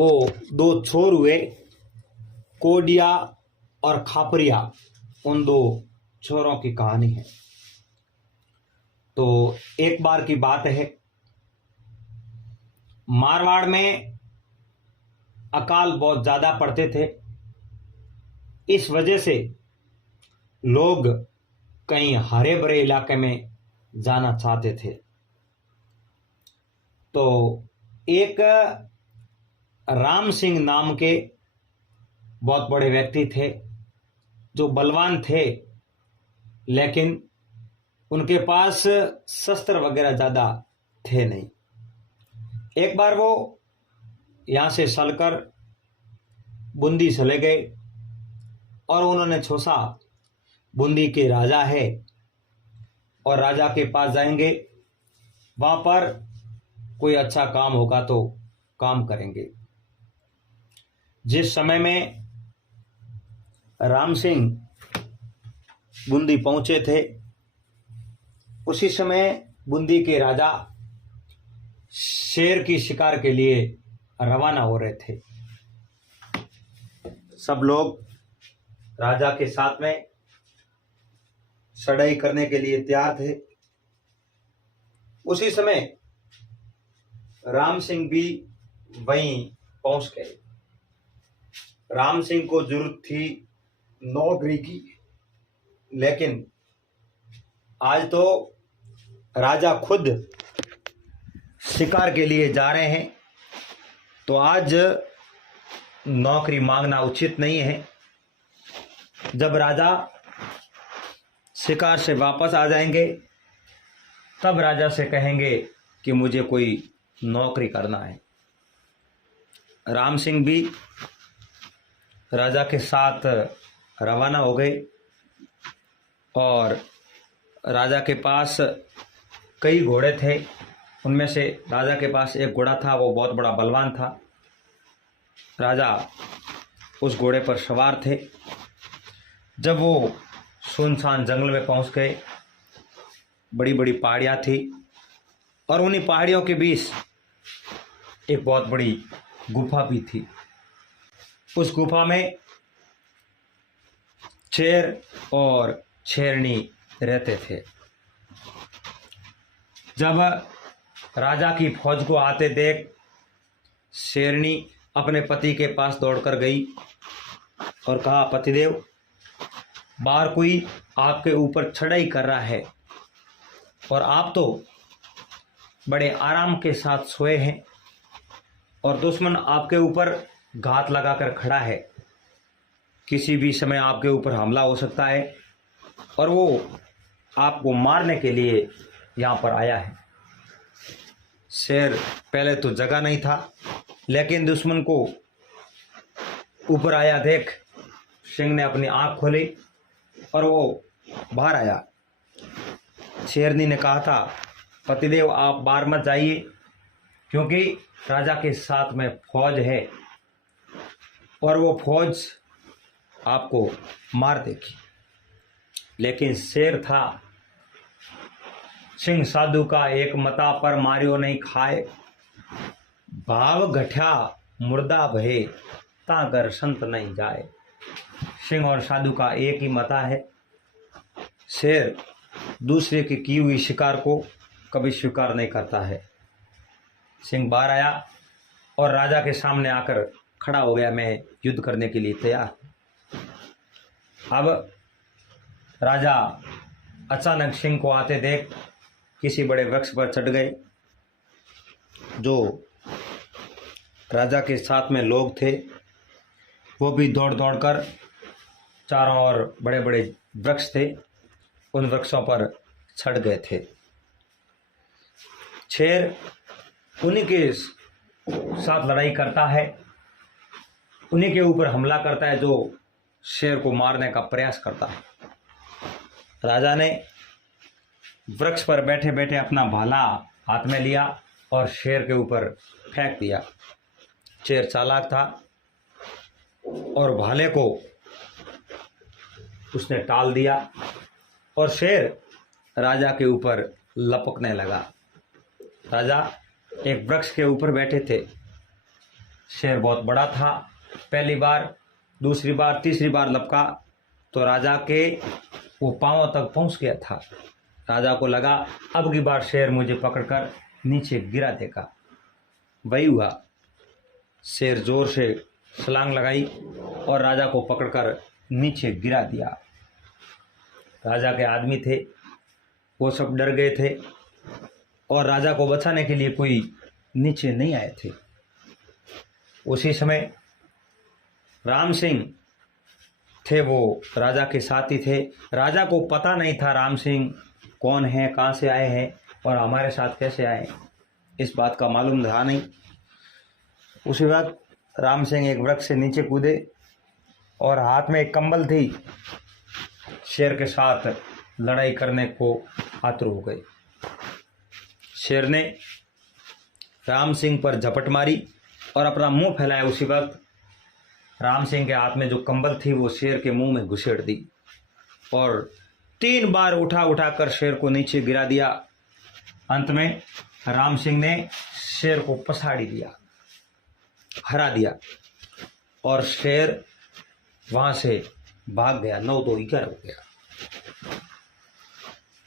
वो दो छोर हुए, कोडिया और खापरिया, उन दो छोरों की कहानी है। तो एक बार की बात है, मारवाड़ में अकाल बहुत ज्यादा पड़ते थे। इस वजह से लोग कहीं हरे भरे इलाके में जाना चाहते थे। तो एक राम सिंह नाम के बहुत बड़े व्यक्ति थे, जो बलवान थे, लेकिन उनके पास शस्त्र वगैरह ज्यादा थे नहीं। एक बार वो यहां से चलकर बूंदी चले गए और उन्होंने सोचा बूंदी के राजा है और राजा के पास जाएंगे, वहां पर कोई अच्छा काम होगा तो काम करेंगे। जिस समय में राम सिंह बूंदी पहुंचे थे, उसी समय बूंदी के राजा शेर की शिकार के लिए रवाना हो रहे थे। सब लोग राजा के साथ में चढ़ाई करने के लिए तैयार थे। उसी समय राम सिंह भी वहीं पहुंच गए। राम सिंह को जरूरत थी नौकरी की, लेकिन आज तो राजा खुद शिकार के लिए जा रहे हैं, तो आज नौकरी मांगना उचित नहीं है। जब राजा शिकार से वापस आ जाएंगे, तब राजा से कहेंगे कि मुझे कोई नौकरी करना है। राम सिंह भी राजा के साथ रवाना हो गए और राजा के पास कई घोड़े थे। उनमें से राजा के पास एक घोड़ा था, वो बहुत बड़ा बलवान था। राजा उस घोड़े पर सवार थे। जब वो सुनसान जंगल में पहुंच गए, बड़ी बड़ी पहाड़ियां थी और उन्हीं पहाड़ियों के बीच एक बहुत बड़ी गुफा भी थी। उस गुफा में शेर और शेरनी रहते थे। जब राजा की फौज को आते देख शेरनी अपने पति के पास दौड़कर गई और कहा, पतिदेव, बाहर कोई आपके ऊपर चढ़ाई कर रहा है और आप तो बड़े आराम के साथ सोए हैं और दुश्मन आपके ऊपर घात लगाकर खड़ा है। किसी भी समय आपके ऊपर हमला हो सकता है और वो आपको मारने के लिए यहाँ पर आया है। शेर पहले तो जगा नहीं था, लेकिन दुश्मन को ऊपर आया देख सिंह ने अपनी आंख खोली और वो बाहर आया। शेरनी ने कहा था, पतिदेव आप बाहर मत जाइए, क्योंकि राजा के साथ में फौज है और वो फौज आपको मार देगी। लेकिन शेर था, सिंह साधु का एक मता पर मारियो नहीं खाए, भाव घट्या मुर्दा भये तागर संत नहीं जाए। सिंह और साधु का एक ही मता है। शेर दूसरे की हुई शिकार को कभी स्वीकार नहीं करता है। सिंह बाहर आया और राजा के सामने आकर खड़ा हो गया, मैं युद्ध करने के लिए तैयार। अब राजा अचानक सिंह को आते देख किसी बड़े वृक्ष पर चढ़ गए। जो राजा के साथ में लोग थे वो भी दौड़ दौड़ कर, चारों ओर बड़े बड़े वृक्ष थे, उन वृक्षों पर चढ़ गए थे। शेर उन्हीं के साथ लड़ाई करता है, उन्हीं के ऊपर हमला करता है जो शेर को मारने का प्रयास करता है। राजा ने वृक्ष पर बैठे बैठे अपना भाला हाथ में लिया और शेर के ऊपर फेंक दिया। शेर चालाक था और भाले को उसने टाल दिया और शेर राजा के ऊपर लपकने लगा। राजा एक वृक्ष के ऊपर बैठे थे। शेर बहुत बड़ा था। पहली बार, दूसरी बार, तीसरी बार लपका तो राजा के वो पांव तक पहुंच गया था। राजा को लगा अब की बार शेर मुझे पकड़कर नीचे गिरा देगा। वही हुआ, शेर जोर से छलांग लगाई और राजा को पकड़कर नीचे गिरा दिया। राजा के आदमी थे, वो सब डर गए थे और राजा को बचाने के लिए कोई नीचे नहीं आए थे। उसी समय राम सिंह थे, वो राजा के साथी थे। राजा को पता नहीं था राम सिंह कौन है, कहाँ से आए हैं और हमारे साथ कैसे आए, इस बात का मालूम था नहीं। उसी वक्त राम सिंह एक वृक्ष से नीचे कूदे और हाथ में एक कंबल थी, शेर के साथ लड़ाई करने को आतुर हो गए। शेर ने राम सिंह पर झपट मारी और अपना मुंह फैलाया। उसी वक्त राम सिंह के हाथ में जो कंबल थी वो शेर के मुंह में घुसेड़ दी और 3 बार उठा उठाकर शेर को नीचे गिरा दिया। अंत में राम सिंह ने शेर को पछाड़ी दिया, हरा दिया और शेर वहां से भाग गया। 9-2-11 हो गया।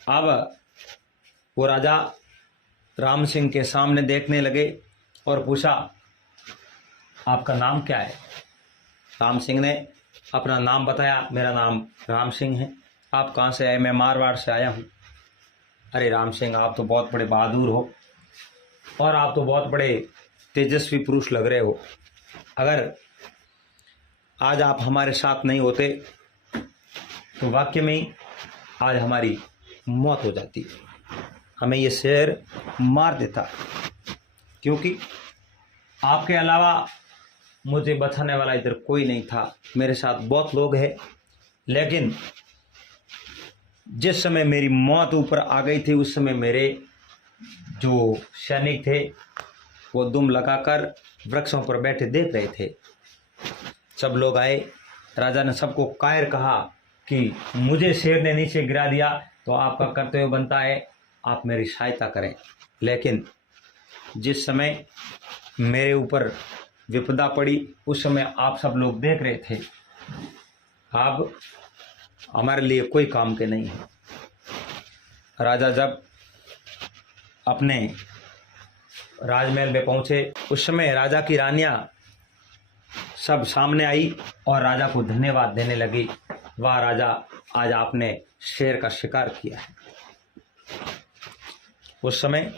अब वो राजा राम सिंह के सामने देखने लगे और पूछा, आपका नाम क्या है? राम सिंह ने अपना नाम बताया, मेरा नाम राम सिंह है। आप कहाँ से आए? मैं मारवाड़ से आया हूँ। अरे राम सिंह, आप तो बहुत बड़े बहादुर हो और आप तो बहुत बड़े तेजस्वी पुरुष लग रहे हो। अगर आज आप हमारे साथ नहीं होते तो वाकई में आज हमारी मौत हो जाती, हमें ये शेर मार देता, क्योंकि आपके अलावा मुझे बचाने वाला इधर कोई नहीं था। मेरे साथ बहुत लोग हैं, लेकिन जिस समय मेरी मौत ऊपर आ गई थी उस समय मेरे जो सैनिक थे वो दुम लगाकर वृक्षों पर बैठे देख रहे थे। सब लोग आए, राजा ने सबको कायर कहा कि मुझे शेर ने नीचे गिरा दिया तो आपका कर्तव्य बनता है आप मेरी सहायता करें। लेकिन जिस समय मेरे ऊपर विपदा पड़ी उस समय आप सब लोग देख रहे थे, अब हमारे लिए कोई काम के नहीं है। राजा जब अपने राजमहल में पहुंचे उस समय राजा की रानियां सब सामने आई और राजा को धन्यवाद देने लगी। वाह राजा, आज आपने शेर का शिकार किया है। उस समय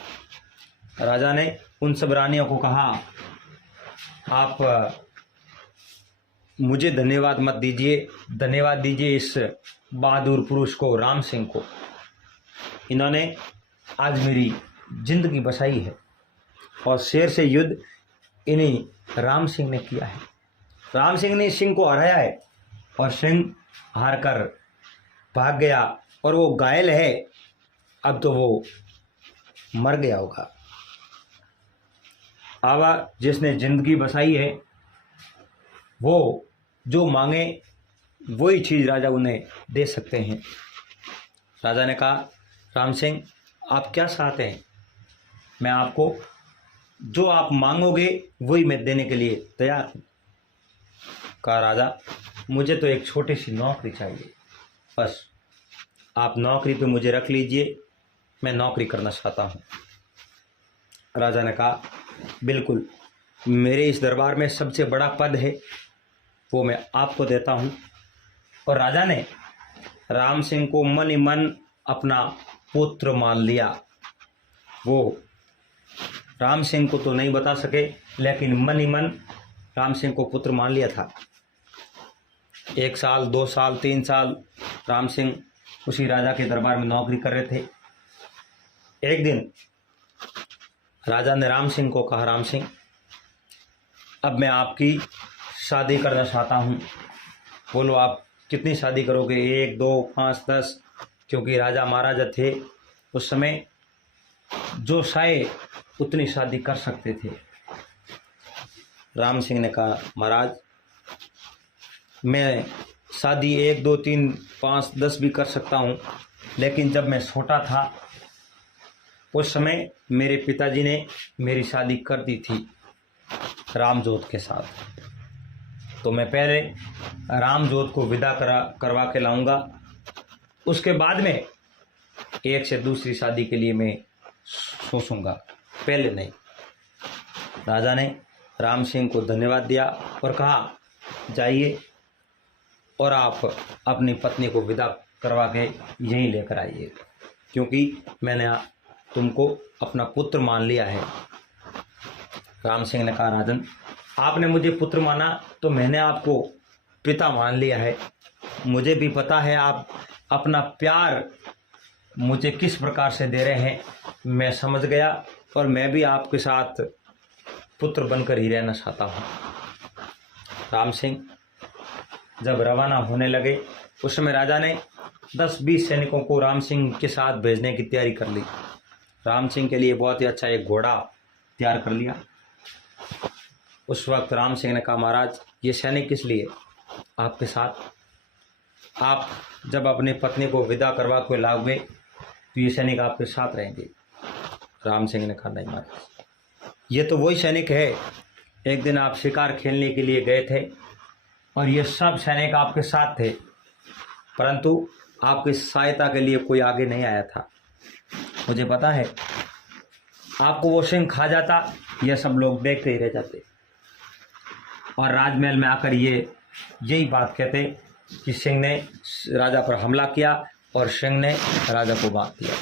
राजा ने उन सब रानियों को कहा, आप मुझे धन्यवाद मत दीजिए, धन्यवाद दीजिए इस बहादुर पुरुष को, राम सिंह को। इन्होंने आज मेरी जिंदगी बचाई है और शेर से युद्ध इन्हीं राम सिंह ने किया है। राम सिंह ने सिंह को हराया है और सिंह हार कर भाग गया और वो घायल है, अब तो वो मर गया होगा। अब जिसने जिंदगी बसाई है वो जो मांगे वही चीज़ राजा उन्हें दे सकते हैं। राजा ने कहा, राम सिंह आप क्या चाहते हैं? मैं आपको जो आप मांगोगे वही मैं देने के लिए तैयार हूँ। कहा राजा, मुझे तो एक छोटी सी नौकरी चाहिए, बस आप नौकरी पे मुझे रख लीजिए, मैं नौकरी करना चाहता हूँ। राजा ने कहा, बिल्कुल, मेरे इस दरबार में सबसे बड़ा पद है वो मैं आपको देता हूँ। और राजा ने राम सिंह को मन ही मन अपना पुत्र मान लिया। वो राम सिंह को तो नहीं बता सके, लेकिन मन ही मन राम सिंह को पुत्र मान लिया था। 1 साल, 2 साल, 3 साल राम सिंह उसी राजा के दरबार में नौकरी कर रहे थे। एक दिन राजा ने राम सिंह को कहा, राम सिंह अब मैं आपकी शादी करना चाहता हूँ, बोलो आप कितनी शादी करोगे? 1, 2, 5, 10? क्योंकि राजा महाराजा थे उस समय, जो चाहे उतनी शादी कर सकते थे। राम सिंह ने कहा, महाराज मैं शादी 1, 2, 3, 5, 10 भी कर सकता हूँ, लेकिन जब मैं छोटा था उस समय मेरे पिताजी ने मेरी शादी कर दी थी। रामजोत के साथ। तो मैं पहले रामजोत को विदा करवा के लाऊंगा, उसके बाद में एक से दूसरी शादी के लिए मैं सोचूंगा, पहले नहीं। राजा ने राम सिंह को धन्यवाद दिया और कहा, जाइए और आप अपनी पत्नी को विदा करवा के यहीं लेकर आइए, क्योंकि मैंने तुमको अपना पुत्र मान लिया है। राम सिंह ने कहा, राजन, आपने मुझे पुत्र माना तो मैंने आपको पिता मान लिया है। मुझे भी पता है आप अपना प्यार मुझे किस प्रकार से दे रहे हैं, मैं समझ गया, और मैं भी आपके साथ पुत्र बनकर ही रहना चाहता हूँ। राम सिंह जब रवाना होने लगे उस समय राजा ने 10-20 सैनिकों को राम सिंह के साथ भेजने की तैयारी कर ली। राम सिंह के लिए बहुत ही अच्छा एक घोड़ा तैयार कर लिया। उस वक्त राम सिंह ने कहा, महाराज, ये सैनिक किस लिए आपके साथ? आप जब अपनी पत्नी को विदा करवा के लाओगे तो ये सैनिक आपके साथ रहेंगे। राम सिंह ने कहा, नहीं महाराज, ये तो वही सैनिक है, एक दिन आप शिकार खेलने के लिए गए थे और ये सब सैनिक आपके साथ थे, परंतु आपकी सहायता के लिए कोई आगे नहीं आया था। मुझे पता है आपको वो सिंह खा जाता, ये सब लोग देखते ही रह जाते और राजमहल में आकर ये यही बात कहते कि सिंह ने राजा पर हमला किया और सिंह ने राजा को मार दिया।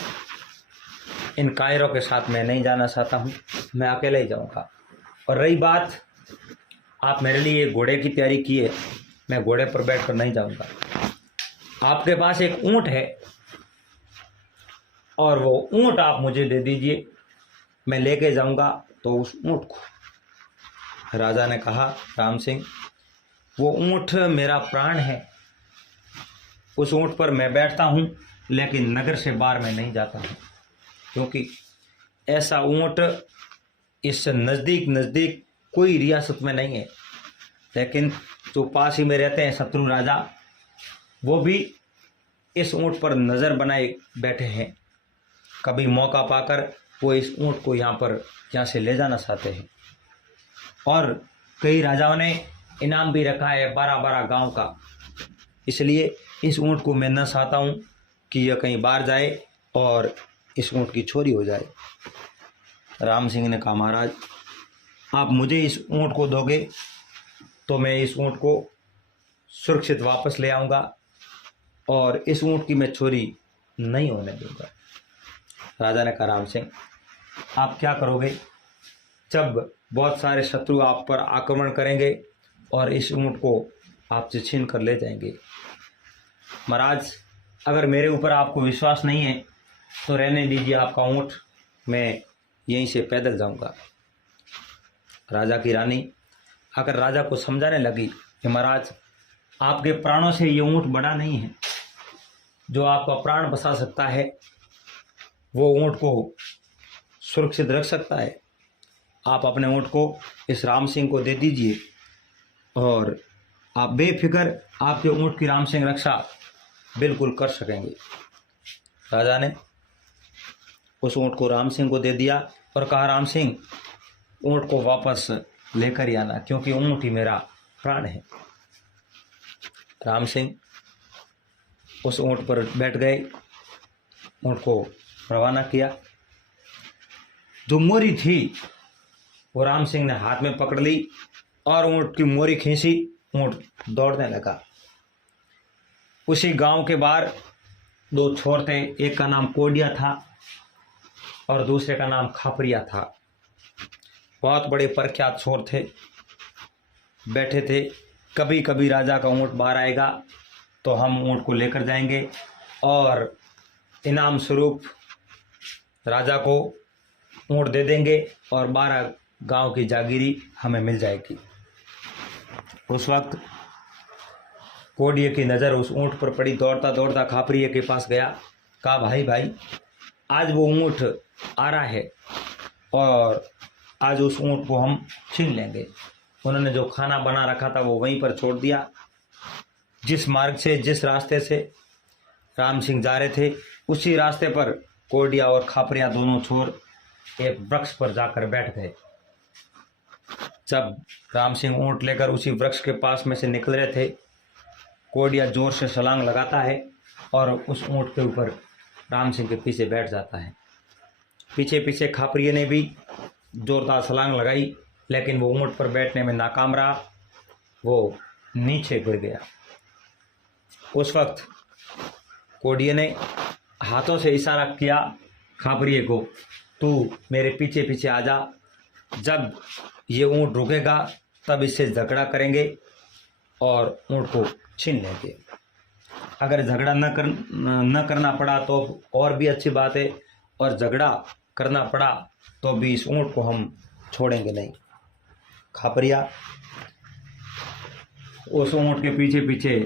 इन कायरों के साथ मैं नहीं जाना चाहता हूँ, मैं अकेले ही जाऊँगा। और रही बात, आप मेरे लिए घोड़े की तैयारी किए, मैं घोड़े पर बैठकर नहीं जाऊँगा। आपके पास एक ऊँट है और वो ऊँट आप मुझे दे दीजिए, मैं लेके जाऊँगा तो उस ऊँट को। राजा ने कहा, राम सिंह, वो ऊँट मेरा प्राण है, उस ऊँट पर मैं बैठता हूँ, लेकिन नगर से बाहर मैं नहीं जाता हूँ, क्योंकि ऐसा ऊँट इस नज़दीक कोई रियासत में नहीं है। लेकिन जो पास ही में रहते हैं शत्रु राजा, वो भी इस ऊँट पर नज़र बनाए बैठे हैं। कभी मौका पाकर वो इस ऊँट को यहाँ से ले जाना चाहते हैं। और कई राजाओं ने इनाम भी रखा है 12-12 गांव का। इसलिए इस ऊँट को मैं न चाहता हूँ कि यह कहीं बाहर जाए और इस ऊँट की चोरी हो जाए। राम सिंह ने कहा, महाराज, आप मुझे इस ऊँट को दोगे तो मैं इस ऊँट को सुरक्षित वापस ले आऊँगा और इस ऊँट की मैं चोरी नहीं होने दूँगा। राजा ने कहा, राम सिंह, आप क्या करोगे जब बहुत सारे शत्रु आप पर आक्रमण करेंगे और इस ऊँट को आपसे छीन कर ले जाएंगे? महाराज, अगर मेरे ऊपर आपको विश्वास नहीं है तो रहने दीजिए आपका ऊँट, मैं यहीं से पैदल जाऊंगा। राजा की रानी आकर राजा को समझाने लगी कि महाराज, आपके प्राणों से ये ऊँट बड़ा नहीं है, जो आपका प्राण बचा सकता है वो ऊँट को सुरक्षित रख सकता है। आप अपने ऊँट को इस राम सिंह को दे दीजिए और आप बेफिक्र आपके ऊँट की राम सिंह रक्षा बिल्कुल कर सकेंगे। राजा ने उस ऊँट को राम सिंह को दे दिया और कहा, राम सिंह, ऊँट को वापस लेकर ही आना, क्योंकि ऊँट ही मेरा प्राण है। राम सिंह उस ऊँट पर बैठ गए, ऊँट को रवाना किया। जो मोरी थी वो राम सिंह ने हाथ में पकड़ ली और ऊँट की मोरी खींची, ऊँट दौड़ने लगा। उसी गांव के बाहर 2 छोर थे, एक का नाम कोडिया था और दूसरे का नाम खापरिया था। बहुत बड़े प्रख्यात छोर थे, बैठे थे। कभी कभी राजा का ऊँट बाहर आएगा तो हम ऊँट को लेकर जाएंगे और इनाम स्वरूप राजा को ऊँट दे देंगे और 12 गांव की जागीरी हमें मिल जाएगी। उस वक्त कोडिये की नज़र उस ऊँट पर पड़ी। दौड़ता दौड़ता खापरिये के पास गया, कहा, भाई, आज वो ऊँट आ रहा है और आज उस ऊँट को हम छीन लेंगे। उन्होंने जो खाना बना रखा था वो वहीं पर छोड़ दिया। जिस मार्ग से, जिस रास्ते से राम सिंह जा रहे थे, उसी रास्ते पर कोडिया और खापरिया दोनों छोर एक वृक्ष पर जाकर बैठ गए। जब राम सिंह ऊँट लेकर उसी वृक्ष के पास में से निकल रहे थे, कोडिया जोर से छलांग लगाता है और उस ऊँट के ऊपर राम सिंह के पीछे बैठ जाता है। पीछे पीछे खापरिये ने भी जोरदार छलांग लगाई, लेकिन वो ऊँट पर बैठने में नाकाम रहा, वो नीचे गिर गया। उस वक्त कोडिये ने हाथों से इशारा किया खापरिये को, तू मेरे पीछे पीछे आ जा, जब ये ऊँट रुकेगा तब इससे झगड़ा करेंगे और ऊँट को छीन लेंगे। अगर झगड़ा न करना पड़ा तो और भी अच्छी बात है, और झगड़ा करना पड़ा तो भी इस ऊँट को हम छोड़ेंगे नहीं। खापरिया उस ऊँट के पीछे पीछे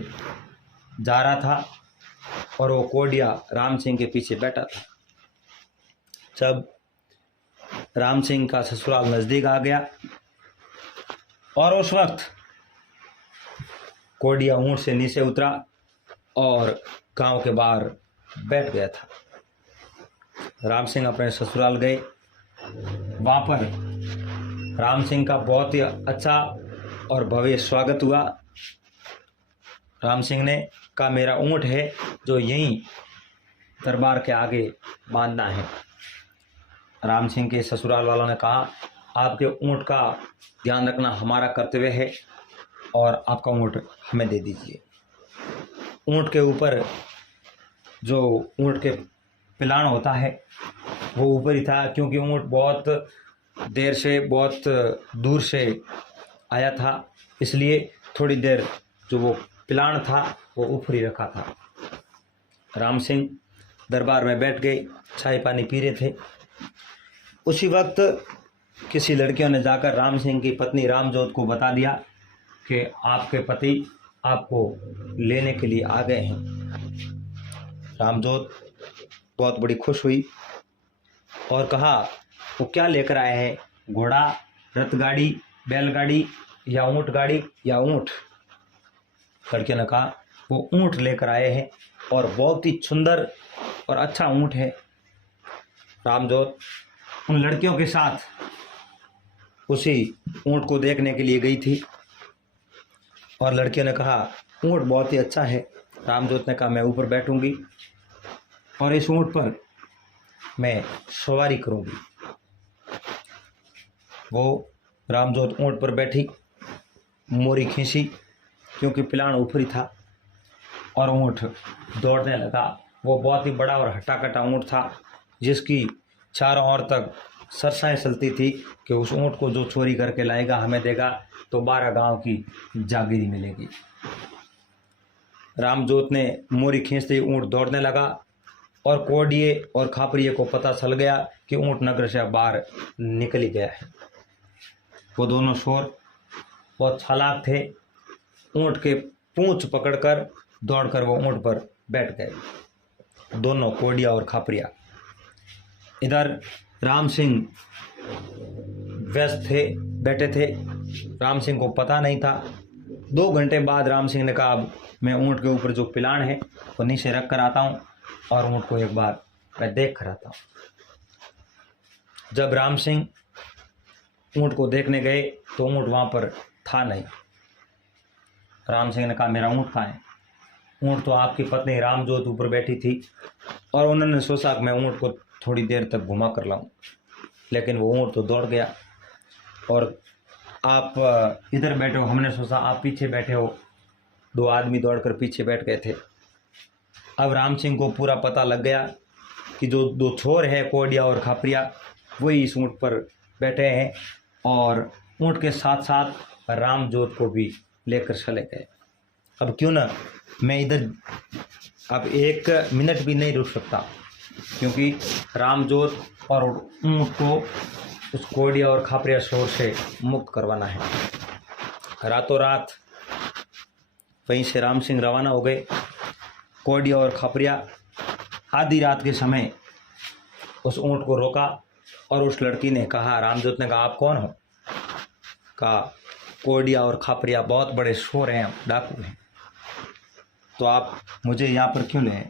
जा रहा था और वो कोडिया राम सिंह के पीछे बैठा था। जब राम सिंह का ससुराल नज़दीक आ गया और उस वक्त कोडिया ऊँट से नीचे उतरा और गांव के बाहर बैठ गया था। राम सिंह अपने ससुराल गए। वहाँ पर राम सिंह का बहुत ही अच्छा और भव्य स्वागत हुआ। राम सिंह ने कहा, मेरा ऊँट है जो यहीं दरबार के आगे बांधना है। राम सिंह के ससुराल वालों ने कहा, आपके ऊँट का ध्यान रखना हमारा कर्तव्य है और आपका ऊँट हमें दे दीजिए। ऊँट के ऊपर जो ऊँट के पिलान होता है वो ऊपर ही था, क्योंकि ऊँट बहुत देर से बहुत दूर से आया था, इसलिए थोड़ी देर जो वो पिलान था वो ऊपर ही रखा था। राम सिंह दरबार में बैठ गए, चाय पानी पी रहे थे। उसी वक्त किसी लड़कियों ने जाकर राम सिंह की पत्नी रामजोत को बता दिया कि आपके पति आपको लेने के लिए आ गए हैं। रामजोत बहुत बड़ी खुश हुई और कहा, वो क्या लेकर आए हैं, घोड़ा, रथगाड़ी, बैलगाड़ी या ऊँट गाड़ी या ऊँट? लड़कियों ने कहा, वो ऊँट लेकर आए हैं और बहुत ही सुंदर और अच्छा ऊँट है। रामजोत उन लड़कियों के साथ उसी ऊँट को देखने के लिए गई थी और लड़कियों ने कहा, ऊँट बहुत ही अच्छा है। रामजोत ने कहा, मैं ऊपर बैठूंगी और इस ऊँट पर मैं सवारी करूंगी। वो रामजोत ऊँट पर बैठी, मोरी खींची क्योंकि पिलान ऊपरी था और ऊँट दौड़ने लगा। वो बहुत ही बड़ा और हट्टा-कट्टा ऊँट था, जिसकी चारों ओर तक सरसाएं चलती थी कि उस ऊँट को जो चोरी करके लाएगा हमें देगा तो 12 गांव की जागीरी मिलेगी। रामजोत ने मोरी खींचते ऊँट दौड़ने लगा और कोडिये और खापरिये को पता चल गया कि ऊँट नगर से बाहर निकल ही गया है। वो दोनों शोर बहुत चालाक थे। ऊँट के पूंछ पकड़कर दौड़कर वो ऊँट पर बैठ गए, दोनों कोडिया और खापरिया। इधर राम सिंह व्यस्त थे, बैठे थे। राम सिंह को पता नहीं था। 2 घंटे बाद राम सिंह ने कहा, अब मैं ऊँट के ऊपर जो पिलान है वो नीचे रख कर आता हूँ और ऊँट को एक बार मैं देख कर आता हूँ। जब राम सिंह ऊँट को देखने गए तो ऊँट वहाँ पर था नहीं। राम सिंह ने कहा, मेरा ऊँट कहाँ है? ऊँट तो आपकी पत्नी रामजोत ऊपर बैठी थी और उन्होंने सोचा कि मैं ऊँट को थोड़ी देर तक घुमा कर लाऊं, लेकिन वो ऊँट तो दौड़ गया और आप इधर बैठे हो, हमने सोचा आप पीछे बैठे हो। 2 आदमी दौड़कर पीछे बैठ गए थे। अब राम सिंह को पूरा पता लग गया कि जो 2 छोर है कोडिया और खापरिया वही इस ऊँट पर बैठे हैं और ऊँट के साथ साथ रामजोत को भी लेकर चले गए। अब क्यों ना मैं इधर अब 1 मिनट भी नहीं रुक सकता, क्योंकि रामजोत और ऊँट को उस कोडिया और खापरिया शोर से मुक्त करवाना है। रातों रात वहीं से राम सिंह रवाना हो गए। कोडिया और खापरिया आधी रात के समय उस ऊँट को रोका और उस लड़की ने कहा, रामजोत ने कहा, आप कौन हो? कहा, कोडिया और खापरिया बहुत बड़े शोर हैं, डाकू हैं, तो आप मुझे यहाँ पर क्यों ले आए?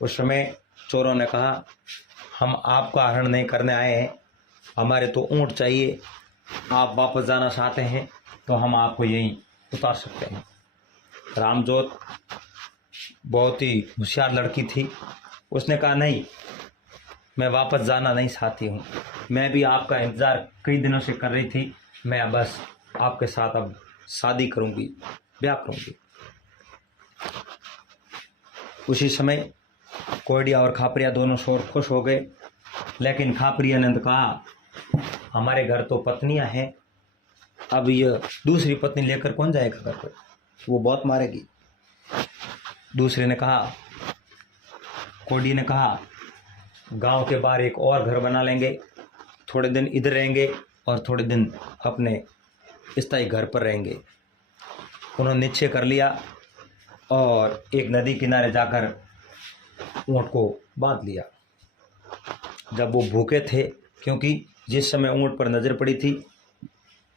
उस समय चोरों ने कहा, हम आपका हरण नहीं करने आए हैं, हमारे तो ऊँट चाहिए, आप वापस जाना चाहते हैं तो हम आपको यहीं उतार सकते हैं। रामजोत बहुत ही होशियार लड़की थी। उसने कहा नहीं, मैं वापस जाना नहीं चाहती हूँ, मैं भी आपका इंतज़ार कई दिनों से कर रही थी, मैं बस आपके साथ अब शादी करूँगी, ब्याह करूँगी। उसी समय कोयडिया और खापरिया दोनों शोर खुश हो गए, लेकिन खापरिया ने कहा हमारे घर तो पत्नियां हैं, अब ये दूसरी पत्नी लेकर कौन जाएगा घर पर, वो बहुत मारेगी। दूसरे ने कहा, कोडी ने कहा गांव के बाहर एक और घर बना लेंगे, थोड़े दिन इधर रहेंगे और थोड़े दिन अपने स्थायी घर पर रहेंगे। उन्होंने निश्चय कर लिया और एक नदी किनारे जाकर ऊँट को बांध लिया। जब वो भूखे थे, क्योंकि जिस समय ऊँट पर नजर पड़ी थी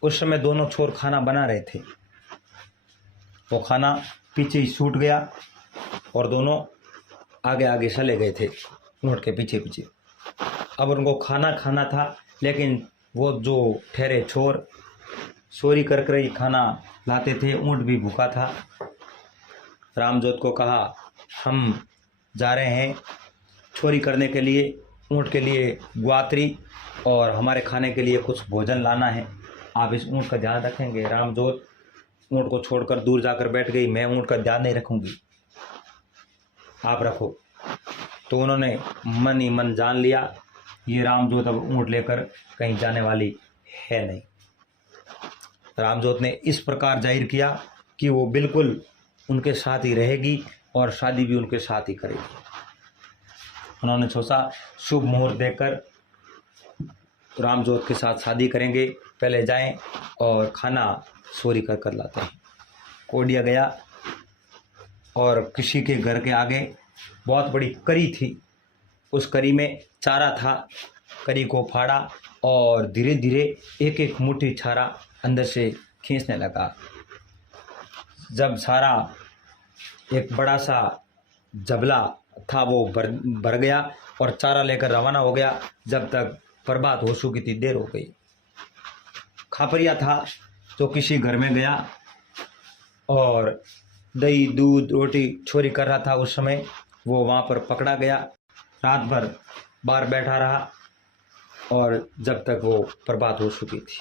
उस समय दोनों छोर खाना बना रहे थे, वो खाना पीछे ही छूट गया और दोनों आगे आगे चले गए थे ऊँट के पीछे पीछे। अब उनको खाना खाना था, लेकिन वो जो ठहरे छोर चोरी कर कर ही खाना लाते थे, ऊँट भी भूखा था। रामजोत को कहा हम जा रहे हैं चोरी करने के लिए, ऊँट के लिए ग्वात्री और हमारे खाने के लिए कुछ भोजन लाना है, आप इस ऊँट का ध्यान रखेंगे। रामजोत ऊँट को छोड़कर दूर जाकर बैठ गई, मैं ऊँट का ध्यान नहीं रखूंगी, आप रखो। तो उन्होंने मन ही मन जान लिया ये रामजोत अब ऊँट लेकर कहीं जाने वाली है नहीं। रामजोत ने इस प्रकार जाहिर किया कि वो बिल्कुल उनके साथ ही रहेगी और शादी भी उनके साथ ही करेगी। उन्होंने सोचा शुभ मुहूर्त देखकर रामजोत के साथ शादी करेंगे, पहले जाएं और खाना चोरी कर कर लाते हैं। कोडिया गया और किसी के घर के आगे बहुत बड़ी करी थी, उस करी में चारा था, करी को फाड़ा और धीरे धीरे एक एक मुट्ठी चारा अंदर से खींचने लगा। जब सारा एक बड़ा सा जबला था वो भर गया और चारा लेकर रवाना हो गया, जब तक प्रभात हो चुकी थी, देर हो गई। खापरिया था जो किसी घर में गया और दही दूध रोटी चोरी कर रहा था, उस समय वो वहाँ पर पकड़ा गया। रात भर बाहर बैठा रहा और जब तक वो प्रभात हो चुकी थी।